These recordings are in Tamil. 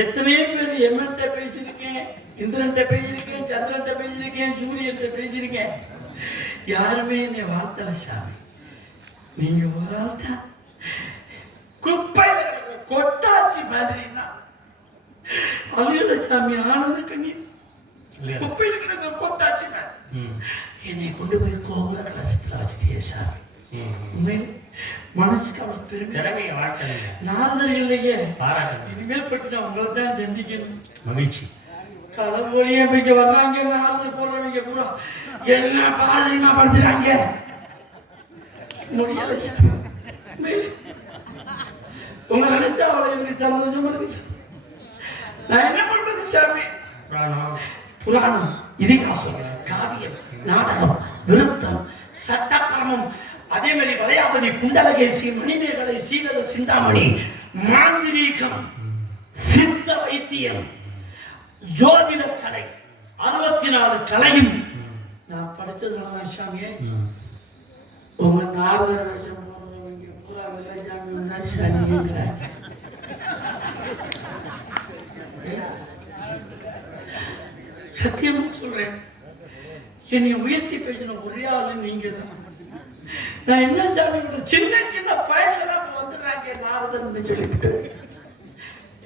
எத்தனையோ பேர் எம்என்ட்ட பேசியிருக்கேன், இந்திரன்ட்ட பேசியிருக்கேன், சந்திரன்ட்ட பேசியிருக்கேன், சூரியன்ட்ட பேசியிருக்கேன். யாருமே என்னை வாழ்த்தல சாமி. நீங்க ஒரு ஆள் தான் குப்பையில கொட்டாச்சி மாதிரின்னா அழியல சாமி. ஆனந்த கண்ணீர் குப்பையில கிடக்கிற கொட்டாச்சி என்னை கொண்டு போய் கோபுர கலசத்துல வச்சுட்டே சாமி. உண்மையில மனசுக்கு அவ்வளவு பெருமை. நாரதர்களையே இனிமேல் பற்றி நான் உங்களை தான் சந்திக்கணும். மகிழ்ச்சி. களமொழியா போய்க்க வர்றாங்க. நாரதர் போடுறவங்க பூரா என்ன பாதிமா படுத்துறாங்க. முடியாது உங்க நினைச்சா அவளை எனக்கு சந்தோஷமா இருக்கு. நான் என்ன பண்றது சாமி? புராணம், இதிகாசம், காவியம், நாடகம், விருத்தம், சட்டப்பிரமம், அதே மாதிரி வளையாபதி, குண்டலகேசி, மணிமேகலை, சீவக சிந்தாமணி, மாந்திரீகம், சித்த வைத்தியம், ஜோதிட கலை, 64 கலையும் நான் படித்ததுனால சாமியே. உங்க நாரதர் வேஷம் போடுறவங்க பூரா சாமி முன்னாடி சாமிங்கிறாங்க. சத்தியமா சொல்றேன், என்னை உயர்த்தி பேசின ஒரே ஆளு நீங்க தான். நான் என்ன சாமி சின்ன சின்ன பயன்கள்லாம் வந்துடுறாங்க நாரதன் சொல்லிட்டு.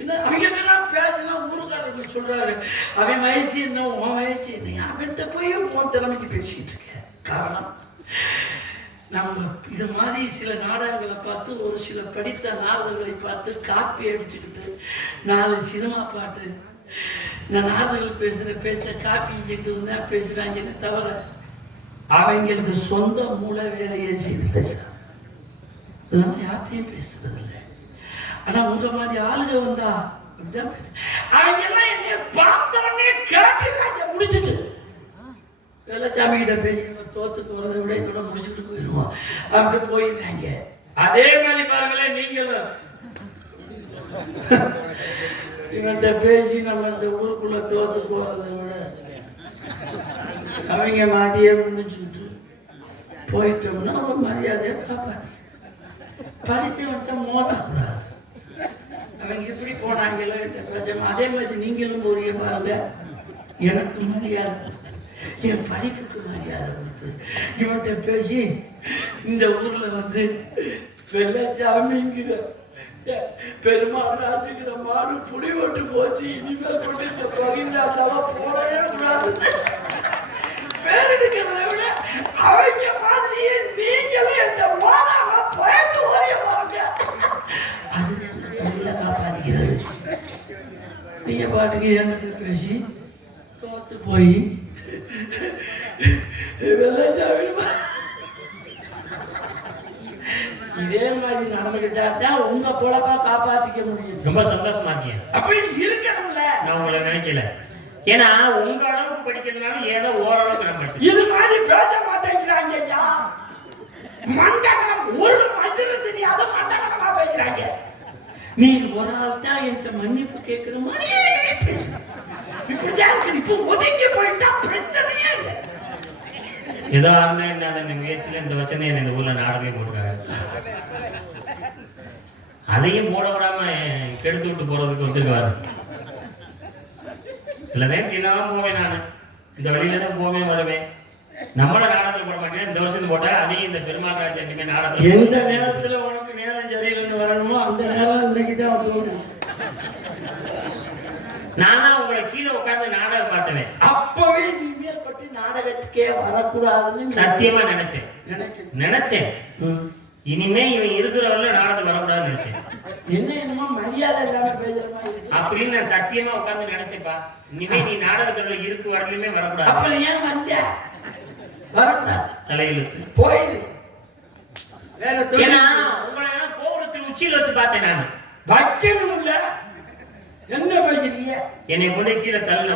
என்ன அவங்க எல்லாம் பேசினா ஊருக்காரங்க சொல்றாரு, அவன் வயசு என்ன, உன் வயசு என்ன, அவன்கிட்ட போய் உன் திறமைக்கு பேசிட்டு இருக்க. காரணம், நம்ம இது மாதிரி சில நாடகங்களை பார்த்து, ஒரு சில படித்த நாரதர்களை பார்த்து காப்பி அடிச்சுக்கிட்டு 4 சினிமா பாட்டு இந்த நாரதர்கள் பேசுற பேச்ச காப்பி செஞ்சுட்டு தான் பேசுறாங்கன்னு தவிர அவங்களுக்கு சொந்த மூளை வேலையே செய்தில்லை சார். அதனால யார்த்தையும் பேசுறது இல்லை. ஆனா உங்க மாதிரி ஆளுக வந்தா அப்படிதான் பேச. அவங்க எல்லாம் என்னை பார்த்தவனே காப்பிடுறாங்க. முடிச்சுட்டு வெள்ளச்சாமி கிட்ட பேசி தோத்துக்கு வரதை விட கூட முடிச்சுட்டு போயிடுவோம் அப்படி போயிடுறாங்க. அதே மாதிரி பாருங்களேன், நீங்களும் இவன்கிட்ட பேசி நம்ம இந்த ஊருக்குள்ள தோத்து போறதை விட அவங்க மாதிரியே முடிச்சுட்டு போயிட்டோம்னா ஒரு மரியாதையை காப்பாத்தி படித்தவன்ட்ட மோதக்கூடாது. அவங்க எப்படி போனாங்களோ அதே மாதிரி நீங்களும் போறீங்க பாருங்க. எனக்கு மரியாதை கொடுத்து, என் படிப்புக்கு மரியாதை கொடுத்து இவன்கிட்ட பேசி இந்த ஊர்ல வந்து வெள்ளச்சாமிங்கிற பெருமாள் ராசிக்கிற மாடு புடி ஓட்டு போச்சு. இனிமேல் கொண்டு இந்த பகிர்ந்தாத்தெல்லாம் போடவே கூடாது. பேர் எடுக்கிறத விட அவங்க மாதிரியே நீங்களும் இந்த மாறாம பயந்து ஓரிய பாருங்க. அது தொழில காப்பாத்திக்கிறது. நீங்க பாட்டுக்கு என்கிட்ட பேசி தோத்து போய் வெள்ளச்சாமி இதே மாதிரி நடந்துகிட்டா தான் உங்க பொழப்பா காப்பாத்திக்க முடியும். ரொம்ப சந்தோஷமா இருக்கீங்க. அப்படி இருக்கணும்ல. நான் உங்களை நினைக்கல. ஏன்னா உங்க அளவுக்கு படிக்கிறதுனால ஏதோ ஓரளவுக்கு நான் படிச்சேன். இது மாதிரி பேச மாட்டேங்கிறாங்க ஐயா. மண்டகனம் ஒரு மனுஷன் தெரியாத மண்டகனமா பேசுறாங்க. நீ ஒரு ஆள் தான் என்கிட்ட மன்னிப்பு கேட்கிற மாதிரி பேச. இப்படிதான் இருக்கு. இப்போ ஒதுங்கி போயிட்டா பிரச்சனையே இல்லை. ஏதோ ஆனா இந்த முயற்சியில இந்த வச்சனே இந்த ஊர்ல நாடகமே போட்டுருக்காங்க. அதையும் போட விடாம கெடுத்து விட்டு போறதுக்கு வந்துருக்காரு. இல்லவே தினம் போவேன். நான் இந்த வழியில தான் போவேன் வருவேன். நம்மள நாடகத்தில் போட மாட்டேன். இந்த வருஷம் போட்டா அதையும் இந்த பெருமாள் ராஜ்யமே நாடகத்தில் எந்த நேரத்துல உனக்கு நேரம் சரியில்லைன்னு வரணுமோ அந்த நேரம் இன்னைக்கு தான் வந்து நானா உங்களை கீழே உட்கார்ந்து நாடகம் பார்த்தேன். அப்பவே இனிமேல் பற்றி நாடகத்துக்கே வரக்கூடாதுன்னு சத்தியமா நினைச்சேன். இனிமே இவன் இருக்கிறவங்கள நாடகத்துக்கு வரக்கூடாதுன்னு நினைச்சேன். என்னமோ மரியாதை அப்படின்னு நான் சத்தியமா உட்கார்ந்து நினைச்சேப்பா. இனிமே நீ நாடகத்துல இருக்கு வரலுமே வரக்கூடாது. அப்புறம் ஏன் வந்த? வரக்கூடாது. தலையிலுக்கு போயிரு. ஏன்னா உங்களை கோபுரத்தில் உச்சியில் வச்சு பார்த்தேன். நான் வைக்கணும் இல்ல. என்ன பேசுறீங்க? என்னை கொண்டு கீழே தள்ள.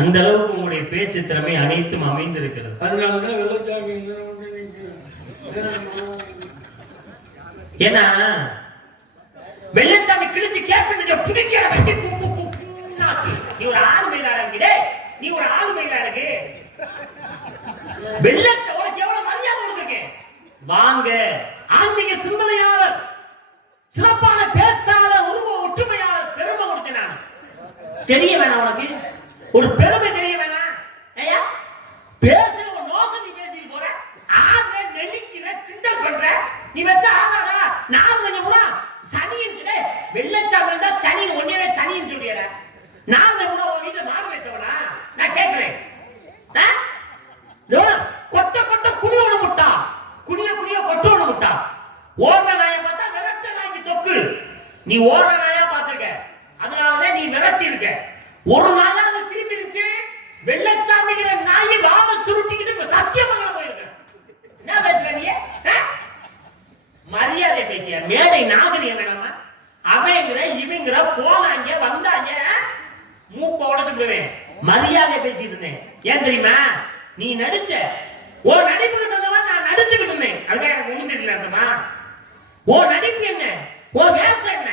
அந்த அளவுக்கு உங்களுடைய பேச்சு திறமை அனைத்தும் அமைந்திருக்கிறது. அதனாலதான் வெள்ளச்சாமி. ஏன்னா வெள்ளச்சாமி கிழிச்சு கேப்பிட்டு புடிக்கிற வச்சு நீ ஒரு ஆள் மயிலாளருக்கு. நீ ஒரு ஆள் மயிலாளருக்கு. வெள்ளச்சோட எவ்வளவு மரியாதை கொடுத்துருக்கேன். வாங்க ஆன்மீக சிந்தனையாளர் சிறப்பான பேச்சாளர், உருவ ஒற்றுமையாளர், பெருமை கொடுத்தேன் நான். தெரிய வேணாம் உனக்கு, ஒரு பெருமை தெரிய வேணாம். ஐயா பேசுற ஒரு நோக்கத்துக்கு பேசிட்டு போற, ஆக நெலிக்கிற, கிண்டல் பண்ற. நீ வச்ச ஆகாடா நான் கொஞ்சம் கூட சனின்னு சொல்ல, வெள்ளச்சாமி இருந்தா சனி ஒன்னே சனின்னு சொல்லிடுற. நான் கூட உன் வீட்டுல மாடு வச்சவனா நான் கேட்கிறேன். கொட்ட கொட்ட குடி ஒண்ணு முட்டா, குடிய குடிய கொட்ட ஒண்ணு முட்டா. ஓடுற நாயை பார்த்தா விரட்ட நாய்க்கு தொக்கு. நீ ஓடுற நாயா பார்த்திருக்க, அதனாலதான் நீ விரட்டி இருக்க. ஒரு நாளா அது திரும்பி இருந்துச்சு, வெள்ளச்சாமிங்கிற நாயை வாழ சுருட்டிக்கிட்டு சத்தியமங்கலம் போயிருக்க. என்ன பேசுற நீ? மரியாதை பேசிய மேடை நாகரிகம் வேணாமா? அவங்கிற இவங்கிற போனாங்க வந்தாங்க, மூக்க உடச்சுடுவேன். மரியாதை பேசிட்டு இருந்தேன். ஏன் தெரியுமா? நீ நடிச்ச ஓ நடிப்புக்கு தந்தவன் நான் நடிச்சுக்கிட்டு இருந்தேன். அதுக்காக எனக்கு ஒண்ணு தெரியல. அர்த்தமா ஓ நடிப்பு என்ன, ஓ வேஷம் என்ன?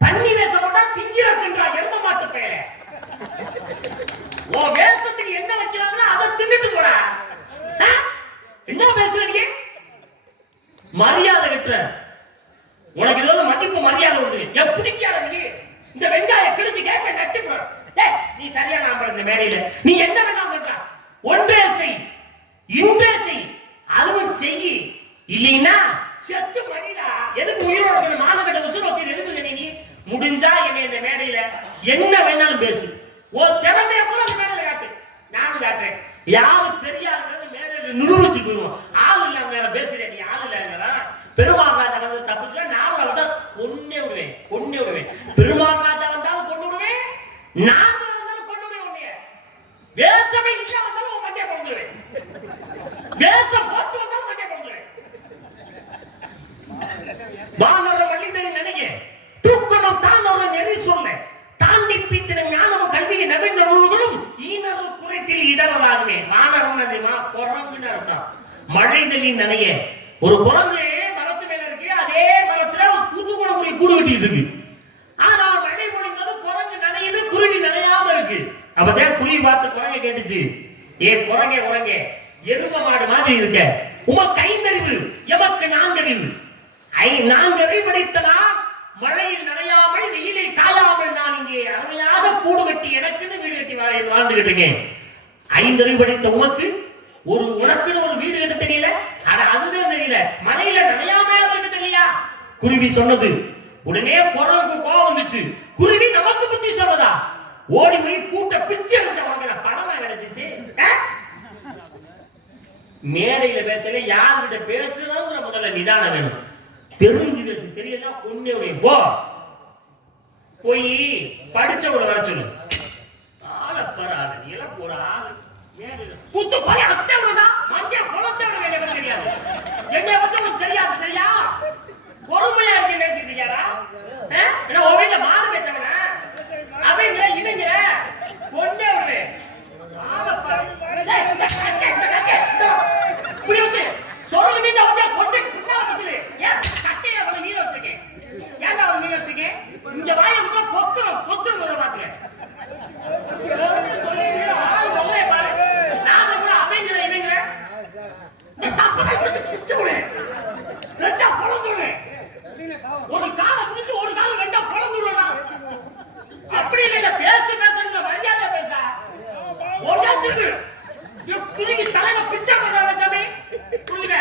பன்னி வேஷம் போட்டா திங்கிற தின்றா எரும மாட்டு பேர. ஓ வேஷத்துக்கு என்ன வைக்கிறாங்களோ அதை தின்னுட்டு போடா. என்ன பேசுறீங்க? மரியாதை கட்டுற உனக்கு இதோட மதிப்பு மரியாதை கொடுத்து என் பிடிக்காத நீ இந்த வெங்காய கிழிச்சு கேட்க நட்டு போ. நீ சரியா நான் இந்த மேடையில நீ என்ன வேணாம் பண்ற, ஒன்றே செய், இன்றே செய், அதுவும் செய். இல்லைன்னா செத்து மணிடா. எதுக்கு உயிரோட மாதக்கட்ட உசுர வச்சு எதுக்கு நீ? முடிஞ்சா என்னை இந்த மேடையில என்ன வேணாலும் பேசு. ஓ திறமைய கூட அந்த மேடையில காட்டு, நானும் காட்டுறேன். யாரு பெரிய மேடையில நிரூபிச்சு போயிடுவோம். ஆள் இல்ல வேற பேசுறேன். நீ ஆள் இல்ல பெருமாகாஜ வந்து தப்பிச்சுனா நான் அவட்ட கொன்னே விடுவேன், கொன்னே விடுவேன். பெருமாகாஜ வந்தாலும் கொண்டு விடுவேன், நான் வந்தாலும் கொண்டு விடுவேன். உன்னைய வேஷமே இல்ல வந்தாலும் உன் மண்டைய கொண்டுடுவேன், வேஷம் போட்டு வந்தாலும் மண்டைய கொண்டுடுவேன். வானர வள்ளிதனை நினைக்க தூக்கணும் தான் ஒரு நெறி சொல்ல தாண்டி பீத்தின ஞானம் கல்வியை நவீன நூல்களும் ஈனரு குறைத்தில் இடராகுமே. வானரம் தெரியுமா? குரங்குன்னு அர்த்தம். மழைதலின் நினைய ஒரு குரங்கு மரத்து மேல இருக்கு, அதே மரத்துல கூத்துக்குளங்குருவி கூடு கட்டிட்டு இருக்கு. ஆனா மழை பொழிந்தது, குரங்கு நனையுது, குருவி நனையாம இருக்கு. அப்பதான் குருவி பார்த்து குரங்க கேட்டுச்சு, ஏ குரங்கே குரங்கே எரும மாடு மாதிரி இருக்க, உமக்கு ஐந்தறிவு எமக்கு நான்கறிவு. நான்கறிவு படைத்தனா மழையில் நனையாமல் வெயிலில் காயாமல் நான் இங்கே அருமையாக கூடு கட்டி எனக்குன்னு வீடு கட்டி வாழ்ந்துகிட்டு இருக்கேன். ஐந்தறிவு படைத்த உமக்கு ஒரு உனக்குன்னு ஒரு வீடு கட்ட தெரியல, அதுதான் தெரியல, மழையில நனையாம இருக்க தெரியலையா? குருவி சொன்னது. உடனே குரங்கு கோவம் வந்துச்சு. குருவி நமக்கு புத்தி சொன்னதா? ஓடி போய் கூட்ட பிச்சு அடிச்சவங்க பணமா கிடைச்சிச்சு. மேடையில பேசல, யார்கிட்ட பேசணுங்கிற முதல்ல நிதானம் வேணும். தெரிஞ்சு பேசு, சரியா? பொண்ணே போ, போய் படிச்சவளை வர சொல்லு. ஆளை பாரு, ஆளு இழப்பு ஒரு ஆளு குத்து போய் அத்தவனா மண்டிய குளத்தோட வேலை தெரியாது. என்னை பத்தி உனக்கு தெரியாது, சரியா? பொறுமையா இருக்க நினைச்சிட்டு இருக்கியாரா? என்ன உன் வீட்டுல மாடு வச்சவனா அப்படிங்கிற இவங்கிற கொண்டே வருவேன். இப்படி வச்சு சொல்லுங்க, நீங்க வச்சா கொண்டே குண்டால குத்துது. ஏன் கட்டையை அவனை நீர வச்சிருக்கேன்? ஏன்டா அவனை நீர வச்சிருக்கேன்? இங்க வாயை வச்சா பொத்துரும் பொத்துரும் முதல் பாத்துக்க. ஒரு கால பிடிச்சு ஒரு கால ரெண்டா பொழந்துடுவா. அப்படி இல்ல, பேச பேச மரியாதை பேச துணிக்கு தலையில பிச்சை பண்றாங்க சாமி. புரியுங்க?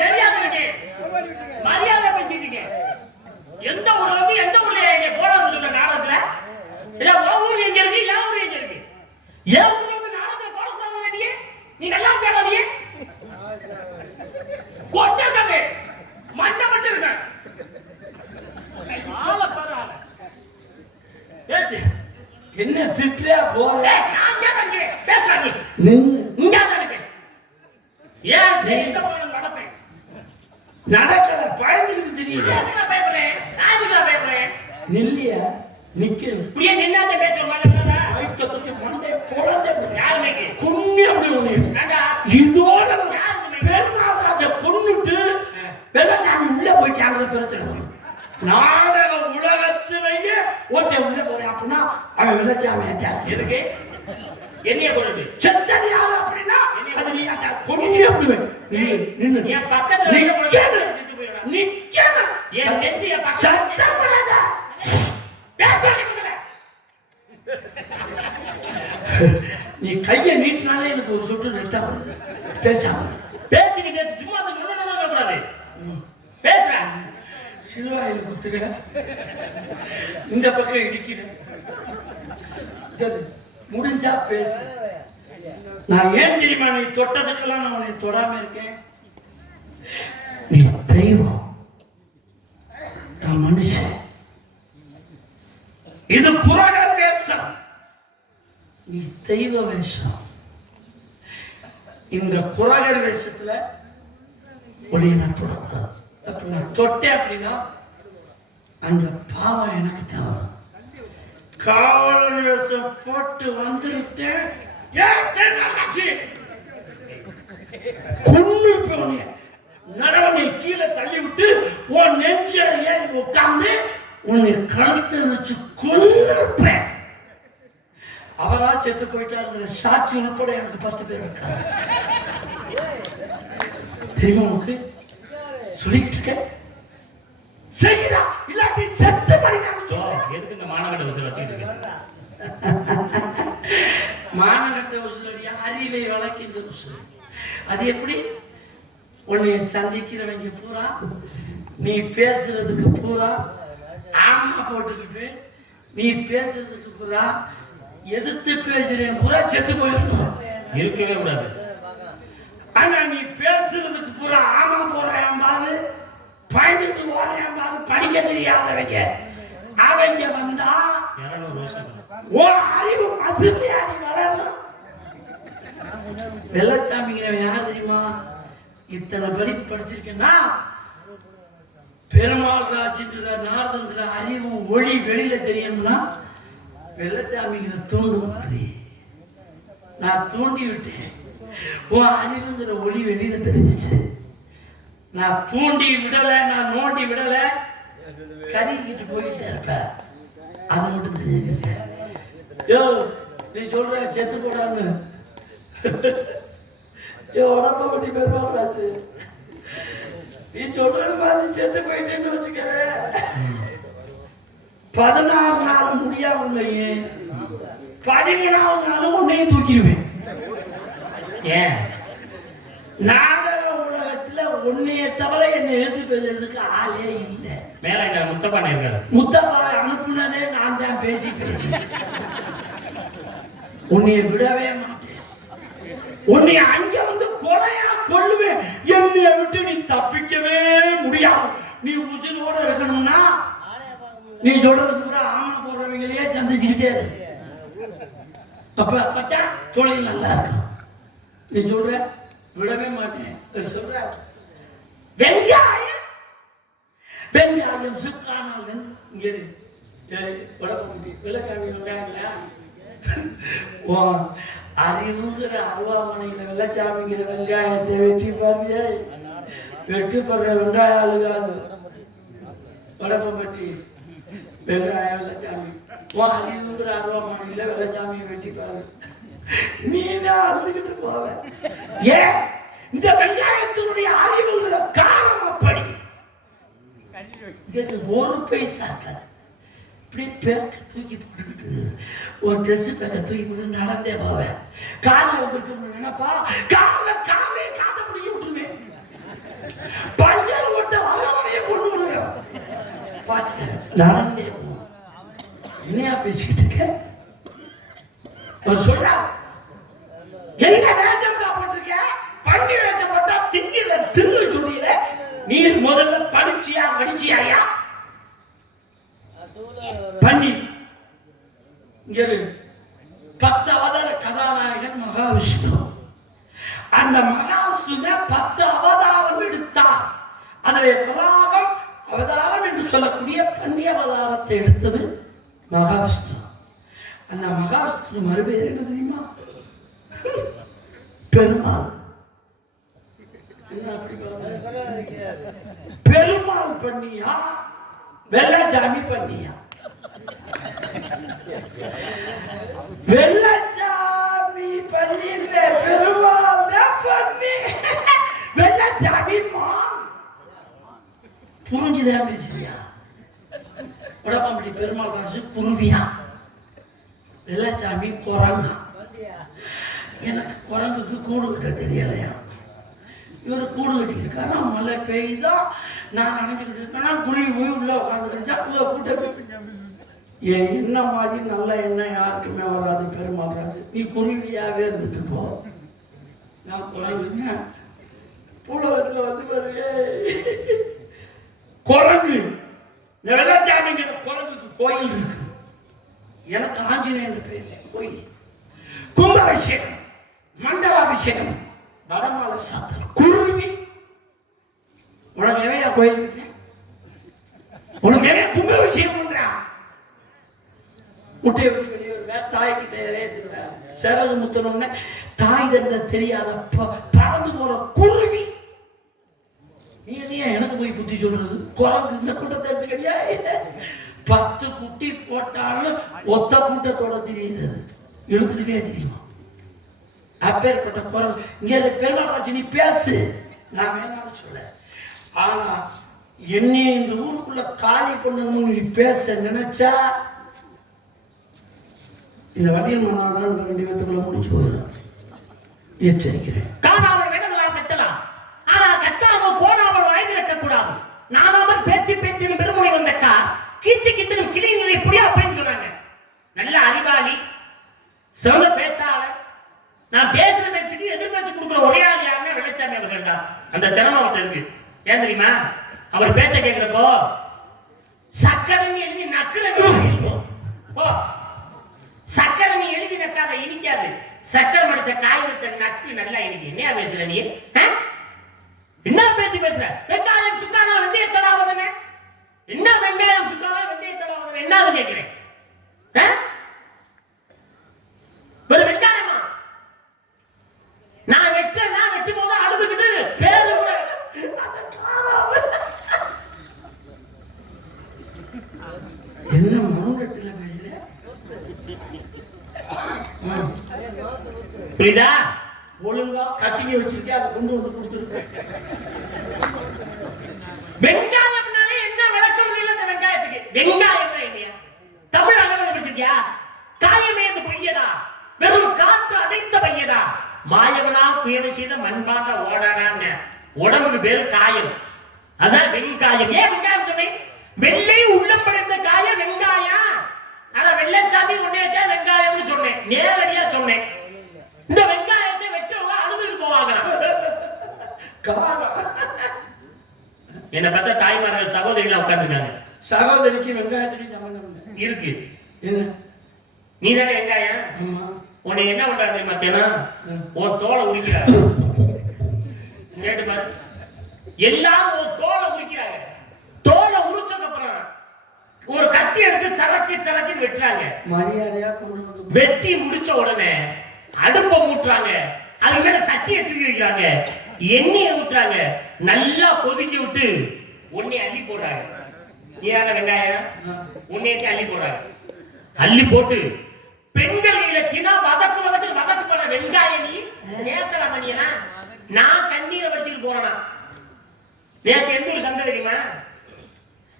தெரியாது மரியாதை பேசிட்டு இருக்கேன். எந்த ஊர்ல வந்து எந்த ஊர்ல போடான்னு சொல்ல நாடகத்துல இல்ல, ஊர் எங்க இருக்கு, என் ஊர் எங்க இருக்கு? என் ஊர்ல வந்து நாடகத்துல போட சொல்ல வேண்டிய நீ நல்லா பேடாதீங்க. கொண்டாங்க மண்டை மட்டும் இருக்க ஆளை பாரு. பேசு. என்ன திட்லையா போற? நான் கேட்கிறேன், பேசுறா நீ. இங்க தானே ஏன் நடப்பேன் நடக்கிற பயந்துக்கு தெரியல. நான் பயப்படுறேன், நான் இதுக்கு பயப்படுறேன். நில்லையா நிக்கணும். இப்படியே நின்னாத பேசுற மாதிரி மண்டை பொழந்தே யாருமே குண்ணி அப்படி ஒண்ணு இதோட பெருமாள்ராஜ கொன்னுட்டு வெள்ளச்சாமி உள்ள போயிட்டாங்க. பிரச்சனை நாடக உலகத்திலேயே ஒருத்தன் உள்ள போறேன் அப்படின்னா அவன் வெள்ளச்சாமி எதுக்கு என்னைய கொண்டு செத்தது யாரு அப்படின்னா அது நீ கொன்னி அப்படி பக்கத்துல நிக்கணும். என் நெஞ்சிய சத்தம் போடாத. நீ கைய நீட்டினாலே எனக்கு ஒரு சொட்டு நெட்டா வருது. பேசாம பேச்சு நீ பேசு, சும்மா கூடாது. பேசுற சிலுவாயில் குத்துக்கிற, இந்த பக்கம் இடிக்கிற. முடிஞ்சா பேசு. நான் ஏன் தெரியுமா நீ தொட்டதுக்கெல்லாம் நான் உன்னை தொடாம இருக்கேன்? நீ தெய்வம், நான் மனுஷன். இது குரகர் வேஷம், நீ தெய்வ வேஷம். இந்த குரகர் வேஷத்துல உன்னை நான் தொடக்கூடாது. அப்ப நான் தொட்டேன் அப்படின்னா அந்த பாவம் எனக்கு தேவை. காவலர் வேஷம் போட்டு வந்துருத்தேன், நடவனை கீழே தள்ளி விட்டு உன் நெஞ்ச ஏறி உட்கார்ந்து உன்னை கழுத்தை வச்சு கொன்னிருப்பேன். அவரா செத்து போயிட்டாரு, சாட்சி உட்பட எனக்கு 10 பேர் வைக்காரு. தெரியுமா உனக்கு? சொல்லிக்கிட்டு இருக்க செய்கிறா, இல்லாட்டி செத்து பண்ணினாங்க. எதுக்கு இந்த மானகட்ட விசில் வச்சுக்கிட்டு இருக்க? மானகட்ட விசிலடியா, அறிவை வளர்க்கின்ற விசில். அது எப்படி? உன்னை சந்திக்கிறவங்க பூரா நீ பேசுறதுக்கு பூரா ஆமா போட்டுக்கிட்டு, நீ பேசுறதுக்கு பூரா எதிர்த்து பேசுறேன் பூரா செத்து போயிடணும். இருக்கவே கூடாது. ஆனா நீ பேசுறதுக்கு பூரா ஆமா போடுறேன் பாரு, பயந்துட்டு ஓடுறேன் பாரு, படிக்க தெரியாதவங்க அவங்க வந்தா ஓ அறிவு மசுமையாடி வளரணும். வெள்ளச்சாமிங்கிறவன் யார் தெரியுமா? இத்தனை படிப்பு படிச்சிருக்கேன்னா பெருமாள் ராஜுங்கிற நாரதங்கிற அறிவும் ஒளி வெளியில தெரியணும்னா வெள்ளச்சாமிங்கிற தூண்டு நான் தூண்டி விட்டேன். உன் அறிவுங்கிற ஒளி வெளியில தெரிஞ்சிச்சு. நான் தூண்டி விடல, நான் நோண்டி விடல, கறிக்கிட்டு போயிட்டே இருப்ப. அது மட்டும் தெரிஞ்சுக்க. யோ நீ சொல்ற செத்து போடான்னு உடம்ப பத்தி பெருமாள் ராசு, நீ சொல்றது மாதிரி செத்து போயிட்டேன்னு வச்சுக்க, 16 நாள் முடியாம இல்லையே, 13ஆவது நாள் உன்னையும் தூக்கிடுவேன். ஏன்? நாடக உலகத்துல உன்னைய தவிர என்னை எழுத்து பேசுறதுக்கு ஆளே இல்லை. மேல எங்க முத்தப்பா இருக்காரு. முத்தப்பா அனுப்புனதே நான் தான் பேசி பேசி. உன்னைய விடவே மாட்டேன். உன்னை அங்க வந்து கொலையா கொல்லுவேன். என்னைய விட்டு நீ தப்பிக்கவே முடியாது. நீ உயிரோட இருக்கணும்னா நீ சொல்றதுக்கு கூட ஆமா போடுறவங்களையே சந்திச்சுக்கிட்டே இருக்கு. அப்ப பார்த்தா தொழில் நல்லா இருக்கும். நீ சொல்ற விடவே மாட்டேன் சொல்ற. வெங்காயம் வெங்காயம் சுக்கானால் இங்க வெள்ளச்சாமி வெங்காயம் அறிவுங்கிற அருவாமனையில வெள்ளச்சாமிங்கிற வெங்காயத்தை வெட்டி பாருங்க. வெட்டி போடுற வெங்காயம் அழுகாது. வடப்பம் பட்டி வெங்காயம் வெள்ளச்சாமி அறிவுங்கிற அருவாமனையில வெள்ளச்சாமியை வெட்டி பாரு. நீனே அழுதுகிட்டு போவ. ஏன்? இந்த வெங்காயத்தினுடைய அறிவுங்கிற காரணம் அப்படி. ஒரு பைசா இருக்காது. இப்படி பேக்க தூக்கி போட்டுக்கிட்டு ஒரு ட்ரெஸ் பேக்க தூக்கி போட்டு நடந்தே போவேன். காரில் வந்துருக்க என்னப்பா காலை காத்த பிடிக்க விட்டுருவேன். பஞ்சர் ஓட்ட வரவனையே கொண்டு விடுவேன். பார்த்துக்க நடந்தே போவேன். என்னையா பேசிக்கிட்டு இருக்க? சொல்ற என்ன வேஜம்டா போட்டிருக்க? பண்ணி வேஜப்பட்டா திங்கிற தின்னு சொல்லிடுற. நீ முதல்ல படிச்சியா வடிச்சியாயா? பண்ணி இங்க 10 அவதார கதாநாயகன் மகாவிஷ்ணு. அந்த மகாவிஷ்ணு 10 அவதாரம் எடுத்தார். அதில் அவதாரம் என்று சொல்லக்கூடிய பன்னி அவதாரத்தை எடுத்தது மகாவிஷ்ணு. அந்த மகாவிஷ்ணு மறுபேர் என்ன தெரியுமா? பெருமாள். பெருமாள் பண்ணியா வெள்ளச்சாமி பண்ணியா? வெள்ளச்சாமி பண்ணி பெருமாள் தான் பண்ணி. வெள்ளச்சாமி மான் புரிஞ்சுதான் பேசுறியா? உடப்பாம்பட்டி பெருமாள் ராசு குருவியா, வெள்ளச்சாமி குரங்கா. எனக்கு குரங்குக்கு கூடு கட்ட தெரியலையா? இவர் கூடு கட்டியிருக்காரா? மழை பெய்தா நான் நினைச்சுக்கிட்டு இருக்கேன்னா குருவி போய் உள்ள உட்காந்துக்கிட்டா உள்ள கூட்ட என் என்ன மாதிரி நல்ல எண்ணம் யாருக்குமே வராது. பெருமாள் ராசு நீ குருவியாவே இருந்துட்டு போ, நான் குரங்குங்க. புலவத்தில் வந்து வருவே குரங்கு. இந்த வெள்ளச்சாமிங்கிற குரங்குக்கு கோயில் இருக்கு. எனக்கு ஆஞ்சநேயன் பேர்ல கோயில். கும்பாபிஷேகம், மண்டலாபிஷேகம், வடமாலை சாத்தல், குருவி. உனக்கு எவையா கோயில் இருக்கு? உனக்கு எவையா கும்பாபிஷேகம் பண்றா? முட்டையை விட்டு வெளியே வருவேன், தாய்கிட்ட இறையத்துருவேன். சிறகு முத்தணும்னு தாய் தந்த தெரியாத பறந்து போற குருவி. நீ எதையா எனக்கு போய் புத்தி சொல்றது? குரங்கு இந்த கூட்டத்தை எடுத்துக்கிறியா? 10 குட்டி போட்டாலும் ஒத்த கூட்டத்தோட தெரியுது, எடுத்துக்கிட்டே தெரியுமா? அப்பேற்பட்ட குரங்கு. இங்கே பெருமாள் ராஜ் நீ பேசு, நான் வேணாம்னு சொல்ல. ஆனா என்னை இந்த ஊருக்குள்ள காலி பண்ணணும்னு நீ பேச நினைச்சா இந்த வண்டியில் மன்னாதான் 2 பேத்துக்குள்ள முடிச்சு போயிடும். எச்சரிக்கிறேன். காணாமல் விடலாம் கட்டலாம், ஆனா கட்டாமல் கோணாமல் வாய் திறக்கக்கூடாது. நானாமல் பேச்சு பேச்சின் பெருமுனை வந்தக்கா கீச்சு கிச்சனும் கிளி நிலை புரியா அப்படின்னு சொன்னாங்க. நல்ல அறிவாளி, சிறந்த பேச்சாளர். நான் பேசுற பேச்சுக்கு எதிர் பேச்சு கொடுக்குற ஒரே ஆள் யாருன்னா வெள்ளச்சாமி அவர்கள் தான். அந்த திறமை அவர்கிட்ட இருக்கு. ஏன் தெரியுமா? அவர் பேச்ச கேட்கிறப்போ சக்கரன்னு எழுதி நக்குறது போ. சக்கரை நீ எழுதி நக்காத இனிக்காது. சக்கரை மடிச்ச காய்கறி நக்கு நல்லா இனிக்கு. என்ன பேசுற நீ? என்ன பேச்சு பேசுற? வெங்காயம் சுக்கானா வெந்தயத்தலாவதுன்னு என்ன? வெங்காயம் சுக்கானா வெந்தயத்தலாவதுன்னு என்னது கேட்கிறேன்? ஒரு வெங்காயமா? நான் வெட்டும் போது அழுதுகிட்டு பேரு கூட என்ன மௌனத்துல பேசுற? புரியுதா? ஒழுங்கா கட்டிங்க வச்சிருக்கேன், அதை கொண்டு வந்து கொடுத்துருக்கேன். வெங்காயம்னாலே என்ன விளக்கம் இல்லை இந்த வெங்காயத்துக்கு. வெங்காயம் இல்லையா? தமிழ் அகவலை படிச்சிருக்கியா? காயமேது பொய்யதா, வெறும் காற்று அடைத்த பையதா, மாயவனா புயல செய்த மண்பாண்ட ஓடாடான்னு. உடம்புக்கு பேரு காயம், அதான் வெங்காயம். ஏன் வெங்காயம் சொன்னேன்? வெள்ளை உள்ளம் படைத்த காய வெங்காயம். ஆனா வெள்ளச்சாமி உன்னையத்தான் வெங்காயம்னு சொன்னேன், நேரடியா சொன்னேன். இந்த வெங்காயத்தை வெட்டவங்க அழுதுட்டு போவாங்க. என்ன பார்த்தா தாய்மார்கள் சகோதரிகளா உட்கார்ந்துருக்காங்க. சகோதரிக்கு வெங்காயத்துக்கு சம்பந்தம் இருக்கு. என்ன? நீ தானே வெங்காயம். உன்னை என்ன பண்றாங்க தெரியுமா? உன் தோலை உரிக்கிறாங்க. கேட்டு பாரு, எல்லாரும் உன் தோலை உரிக்கிறாங்க. தோலை உரிச்சதுக்கு அப்புறம் ஒரு கத்தி எடுத்து சரக்கு வெட்டுறாங்க. மரியாதையா வெட்டி முடிச்ச உடனே அடுப்பை மூட்டுறாங்க. அது மேல சட்டியை தூக்கி வைக்கிறாங்க, எண்ணெயை ஊத்துறாங்க, நல்லா கொதிக்கி விட்டு உன்னை அள்ளி போடுறாங்க. ஏன் வெங்காயம் உன்னையத்தை அள்ளி போடுறாங்க. அள்ளி போட்டு பெண்கள் தினா வதக்கு போற வெங்காயம் நீ பேசலாம் பண்ணியா? நான் கண்ணீரை வடிச்சுட்டு போறேனா? நேற்று எந்த ஒரு சந்தை தெரியுமா?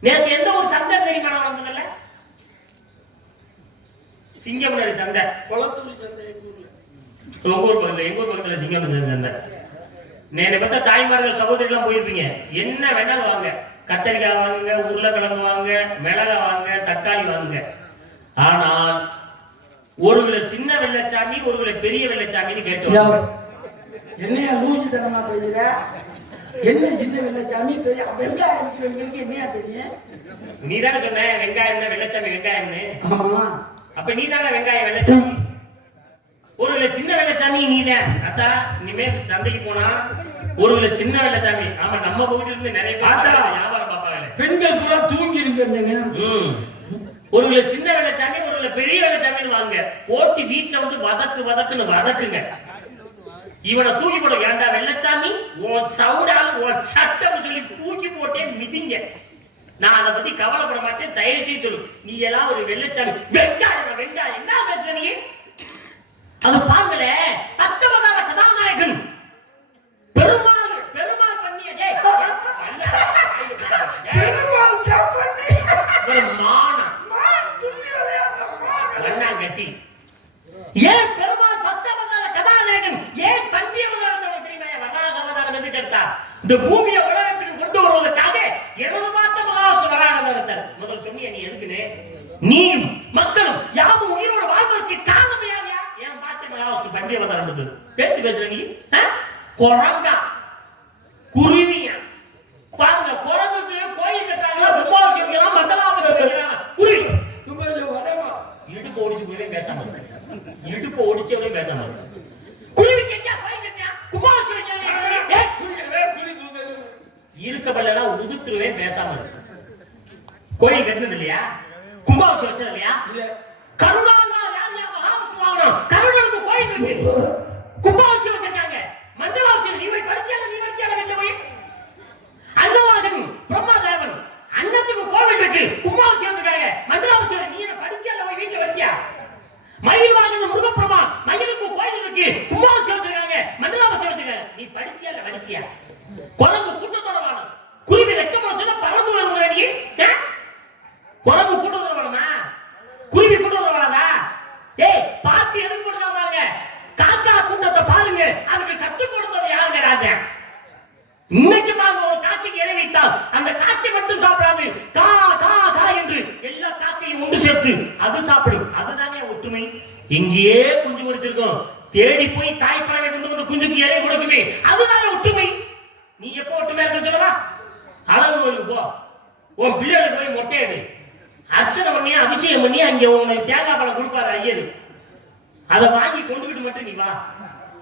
நேற்று எந்த ஒரு சந்தை தெரியுமா? நான் வந்ததில்ல. சிங்கமனரி சந்தை, குளத்தூர் சந்தை. உங்க ஊர் பக்கத்துல, எங்க ஊர் பக்கத்துல சிங்கமனரி சந்தை. நேற்று பார்த்தா தாய்மார்கள் சகோதரிகள்லாம் போயிருப்பீங்க. என்ன வேணாலும் வாங்க, கத்தரிக்காய் வாங்க, உருளைக்கிழங்கு வாங்க, மிளகாய் வாங்க, தக்காளி வாங்க. ஆனால் ஒருவேளை சின்ன வெள்ளச்சாமி, ஒருவேளை பெரிய வெள்ளச்சாமின்னு கேட்டு என்னையா லூசி தரமா பேசுற? என்ன சின்ன வெள்ளச்சாமி பெரிய வெங்காயம் என்னையா தெரியும்? நீ தானே சொன்ன வெங்காயம் வெள்ளச்சாமி வெங்காயம்னு. அப்ப நீ தானே வெங்காயம் வெள்ளச்சாமி. ஒருவேளை சின்ன வெள்ளச்சாமி நீதான். அத்தா இனிமே சந்தைக்கு போனா ஒருவேளை சின்ன வெள்ளச்சாமி. ஆமா, நம்ம பகுதியில இருந்து நிறைய பேர் வியாபாரம் பார்ப்பாங்க. பெண்கள் பூரா தூங்கி இருக்க. ஒருவேளை சின்ன வெள்ளச்சாமி, ஒருவேளை பெரிய வெள்ளச்சாமின்னு வாங்க. போட்டு வீட்டுல வந்து வதக்குன்னு வதக்குங்க. இவனை தூக்கி போட. ஏண்டா வெள்ளச்சாமி, உன் சவுடால உன் சட்டம் சொல்லி தூக்கி போட்டே மிதிங்க. நான் அதை பத்தி கவலைப்பட மாட்டேன், தயவு செய்து சொல்லு. நீ எல்லாம் ஒரு வெள்ளச்சாமி. வெங்காயம் என்ன பேசுற நீ? அது பாங்கல 19ஆவது கதாநாயகன் பெருமாள் பண்ணிய பெருமாள் சாப்பாடு மானம் மான் துள்ளி விளையாடுற மான் வண்ணா கட்டி. ஏன் பெருமாள் 10 அவதார கதாநாயகன் ஏன் பந்தி அவதாரத்தோட தெரியுமா? வராக அவதாரம் எதுக்கு எடுத்தா? இந்த பூமியை உலகத்துக்கு கொண்டு வருவதற்காக எனது பார்த்த மகாவிஷ்ணு வராக அவதாரத்தார். முதல் சொன்னிய நீ எதுக்குன்னு? நீயும் மக்களும் யாவும் உயிரோடு வாழ்வதற்கு காரணம் யாரையா? ஏன் பார்த்த மகாவிஷ்ணு பந்தி அவதாரம் எடுத்தது? பேசுற நீ குரங்கா குருவியா? பாருங்க, குரங்குக்கு கோயில் கட்டாங்க, கும்பாபிஷேகம் வைக்கலாம், மண்டலாபிஷேகம் வைக்கலாம். குருவி இடுப்பு ஓடிச்சு போய் பேசாம இருக்கு. இடுப்பு ஓடிச்சவளே பேசாம இருக்கு. குருவிக்கு எங்க கோயில் கட்டியா? கும்பாபிஷேகம் இருக்கப்படலாம் உதுத்துருவேன் பேசாம இருக்கு. கோயில் கட்டினது இல்லையா? கும்பாபிஷேகம் வச்சது இல்லையா? கருணாலா யார் மகாவிஷ்ணு கருணனுக்கு கோயில் இருக்கு, கும்பாபிஷேகம் வச்சிருக்காங்க, மண்டலாபிஷேகம். நீ படிச்சால வீட்டுல போய் அன்னவாகன் பிரம்மாதேவன் அன்னத்துக்கு கோவில் இருக்கு, கும்பாபிஷேகத்துக்காக மண்டலாபிஷேகம். நீ படிச்சால போய் வீட்டுல வச்சியா? மயில்வாகன் முருகப்பிரமா மயிலுக்கு கோயில் இருக்கு, கும்பாபிஷேகத்துக்காக மண்டலாபிஷேகம் வச்சிருக்காங்க. நீ படிச்சியா? குரங்கு கூட்டத்தோட வாழும், குருவி ரெக்கம் வச்சா பறந்து வரும். குரங்கு கூட்டத்தோட வாழுமா? குருவி கூட்டத்தோட வாழாதா? ஏய் பாத்தி எதுக்கு போட்டுருக்காங்க? காக்கா கூட்டத்தை பாருங்க, அதுக்கு கத்து கொடுத்தது யாருங்க? இன்னைக்கு ஒரு காக்கைக்கு இறை வைத்தால் அந்த காக்கை மட்டும் சாப்பிடாது, கா கா கா என்று எல்லா காக்கையும் ஒன்று சேர்த்து அது சாப்பிடும். அதுதானே ஒற்றுமை. இங்கேயே குஞ்சு முடிச்சிருக்கோம், தேடி போய் தாய் பறவை கொண்டு வந்து குஞ்சுக்கு இறை கொடுக்குமே, அதுதானே ஒற்றுமை. நீ எப்போ ஒற்றுமையா இருக்க சொல்லவா? அளவு கோயிலுக்கு போ, உன் பிள்ளைகளுக்கு போய் மொட்டை எடு, அர்ச்சனை பண்ணி அபிஷேகம் பண்ணி அங்கே உனக்கு தேங்காய் பழம் கொடுப்பாரு ஐயரு, அதை வாங்கி கொண்டுகிட்டு மட்டும் நீ வா.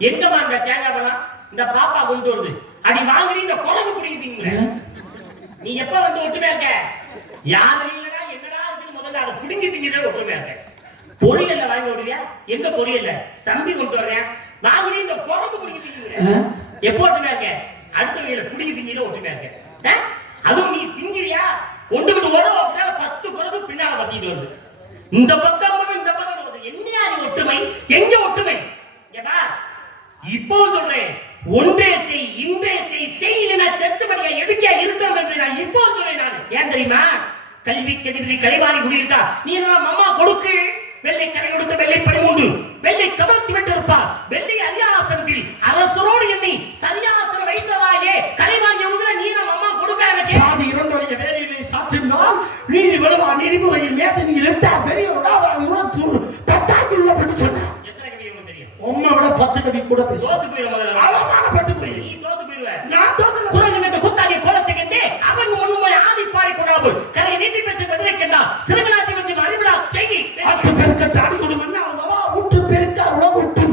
எங்கம்மா அந்த தேங்காய் பழம்? இந்த பாப்பா கொண்டு வருது. அடி வாங்கி இந்த குழம்பு பிடிக்கிறீங்க. நீ எப்ப வந்து ஒற்றுமையா இருக்க? யாரும் இல்லடா என்னடா இருக்குன்னு முதல்ல அதை பிடிங்கி திங்கிற ஒற்றுமையா இருக்க. பொரியல்ல வாங்கி விடுவியா? எங்க பொரியல்ல? தம்பி கொண்டு வர்றேன் வாங்கி இந்த குழம்பு பிடிங்கி திங்கிற. எப்போ ஒற்றுமையா இருக்க? அடுத்த வேலை பிடிங்கி திங்கிற ஒற்றுமையா இருக்க. அதுவும் நீ திங்கிறியா? கொண்டுகிட்டு ஓட 10 குழம்பு பின்னால பத்திட்டு வருது. இந்த பக்கம் இந்த பக்கம் வருது. என்ன ஒற்றுமை? எங்க ஒற்றுமை? ஏப்பா இப்போ சொல்றேன், ஒன்றே செய் இன்றே செய்யல செத்து மணியா எதுக்கே இருக்கணும் என்று நான் இப்போ சொல்றேன். நான் ஏன் தெரியுமா? கல்வி கல்வி கலைவாணி குடியிருக்கா, நீ எல்லாம் அம்மா கொடுக்கு வெள்ளை கரை கொடுத்த வெள்ளை பணிமுண்டு வெள்ளை கமர்த்தி விட்டிருப்பார். வெள்ளை அரியாசனத்தில் அரசரோடு என்னை சரியாசனம் வைத்தவாயே கலைவாணி நீ நம்ம அம்மா கொடுக்காம சாதி இரண்டோடைய வேலையை சாற்றினால் நீதி விளவா நெறிமுறையில் மேதனியில் எட்டா பெரிய பத்தாக்குள்ள பண்ணி சொன்ன உம்மை விட 10 கவி கூட பேச தோத்து போயிடுவாங்க. அவமானப்பட்டு போய் நீ தோத்து போயிடுவ. நான் தோத்து குரங்கு என்று குத்தாடி கோலத்துக்கு அவங்க முன்னுமை ஆடி பாடி கொடாபு கரை நீட்டி பேசி பதிலைக்கண்டா சிறுகலாட்டி வச்சு அறிவிடா செய்தி 10 பேருக்கு தாடி கொடுமன்னா அவவா விட்டு பேருக்கு உலகுட்டு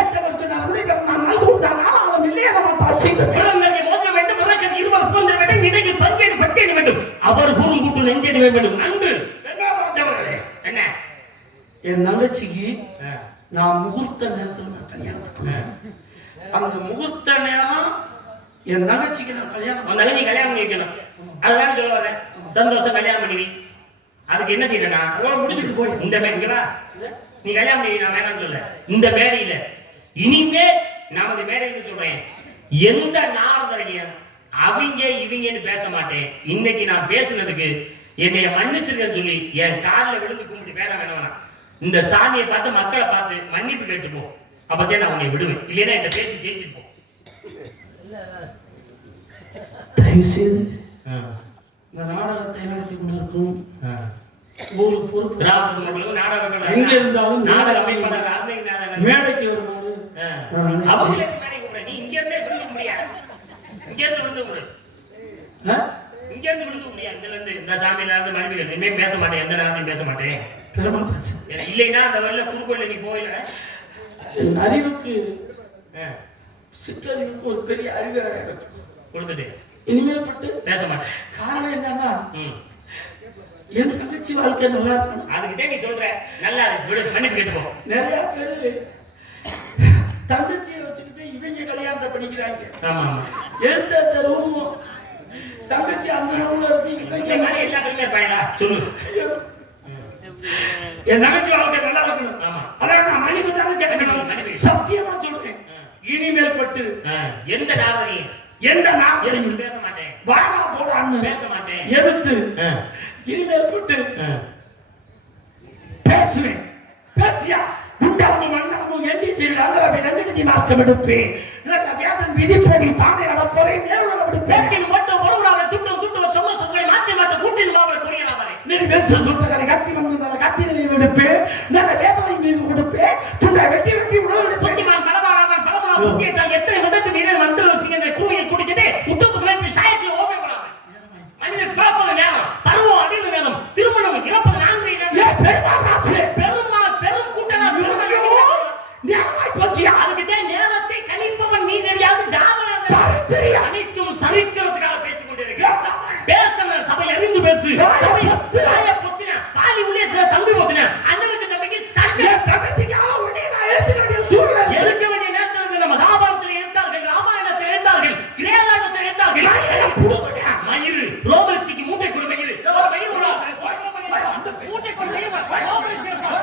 ஏற்றவருக்கு நான் உடைவர் நான் நல்குதான் ஆளாளம் இல்லையே நம்ம பாசிங்க குரங்கை மோதிர வேண்டும் மரக்கன் இருவர் போன்ற வேண்டும் இடைக்கு பங்கேறு பட்டேன் வேண்டும் அவர் கூறும் கூட்டு நெஞ்சேடு வேண்டும். நன்று என்ன என் தங்கச்சிக்கு நான் முகூர்த்த நேரத்தில் நான் கல்யாணத்துக்கு அந்த முகூர்த்த நேரம் என் தங்கச்சிக்கு நான் கல்யாணம் தங்கச்சி கல்யாணம் பண்ணி வைக்கணும். அதுதான் சொல்ல வரேன். சந்தோஷம் கல்யாணம் பண்ணி அதுக்கு என்ன செய்யறா? முடிச்சுட்டு போய் இந்த மேடைங்களா நீ கல்யாணம் பண்ணி நான் வேணாம்னு சொல்ல. இந்த மேடையில இனிமே நான் அந்த மேடையில சொல்றேன், எந்த நாரதரையும் அவங்க இவங்கன்னு பேச மாட்டேன். இன்னைக்கு நான் பேசுனதுக்கு என்னைய மன்னிச்சிருக்கேன்னு சொல்லி என் காலில் விழுந்து கும்பிட்டு வேணாம் வேணாம். இந்த சாமியை பார்த்து மக்களை பார்த்து மன்னிப்பு கேட்டுப்போ, அப்பத்தே நான் உன்னை விடுவேன். இல்லைன்னா என்ன பேசி ஜெயிச்சுப்போம். தயவு செய்து இந்த நாடகத்தை நடத்தி கொண்டிருக்கும் ஒரு பொறுப்பு கிராமத்து மக்களுக்கும் நாடகங்கள் எங்க இருந்தாலும் நாடக அமைப்பாளர் மேடைக்கு வரும்போது அவங்களுக்கு மேடை கூப்பிட நீ இங்க இருந்தே விழுந்து முடியாது. இங்க இருந்து விழுந்து கொடு, இங்க இருந்து விழுந்து முடியாது. இதுல இருந்து இந்த சாமியில இருந்து மன்னிப்பு இனிமே பேச மாட்டேன், எந்த நேரத்தையும் பேச மாட்டேன். இல்லைன்னா அந்த வழியில குறுக்கோல நீ போயில என் அறிவுக்கு சிற்றறிவுக்கு ஒரு பெரிய அறிவை கொடுத்துட்டு இனிமேல் பட்டு பேச மாட்டேன். காரணம் என்னன்னா என் தங்கச்சி வாழ்க்கை நல்லா இருக்கணும். அதுக்குதான் நீ சொல்ற நல்லா மன்னிப்பு கேட்டுப்போம். நிறைய பேரு தங்கச்சியை வச்சுக்கிட்டு இவங்க கல்யாணத்தை பண்ணிக்கிறாங்க. ஆமா எந்த ரூமும் தங்கச்சி அந்த ரூம்ல இருக்கு, இவங்க எல்லா கல்யாணம் இருப்பாங்களா சொல்லு. என் நகைச்சு வாழ்க்கை நல்லா இருக்கணும். அதான் நான் மன்னிப்பு தான் கேட்கணும். சத்தியமா சொல்றேன், இனிமேல் பட்டு எந்த நாவலையும் பேச மாட்டேன். வாடா போடான்னு பேச மாட்டேன். எதிர்த்து ஆ. இனிமேல் போட்டு ஆ. பேசுவேன். பேசியா குண்டலமும் மண்டலமும் எண்ணி செய்வாங்க. ரங்கதி மார்க்கம் எடுப்பேன். நல்ல வேதன் விதிப்படி தானே நடப்போறேன். மேலும் அப்படி பேக்கின் மட்டும் பொருளாவை துட்டும் துட்டும் சொன்ன சொல்லை மாற்றி மாற்ற கூட்டில் மாவட்ட குடியலாவரை நீ வெஸ்ட் சுட்டகரை கத்தி வந்து நல்ல கத்தி நிலையை எடுப்பேன். நல்ல வேதனை மீது கொடுப்பேன். துண்டை வெட்டி வெட்டி உடல் புத்திமான் பலமானவன் பலமான புத்தியத்தால் எத்தனை விதத்து மீது மந்திர வச்சுக்கிற கூறியில் குடிச்சிட்டு முட்டத்துக்கு மேற்று சாயத்தில் ஓமை விடாமல் மனிதன் பிறப்பது நேரம் பருவம் அடிவு நேரம் திருமணம் இறப்பது நான்கு பெரும் கூட்டம் நேரமாய் போச்சியா. அதுக்குதான் நேரத்தை கணிப்பவன் நீ தெரியாது ஜாதகம் அனைத்தும் சரித்திரத்துக்காக பேசிக் கொண்டிருக்கிறார். பேச சபை அறிந்து பேசு. சபை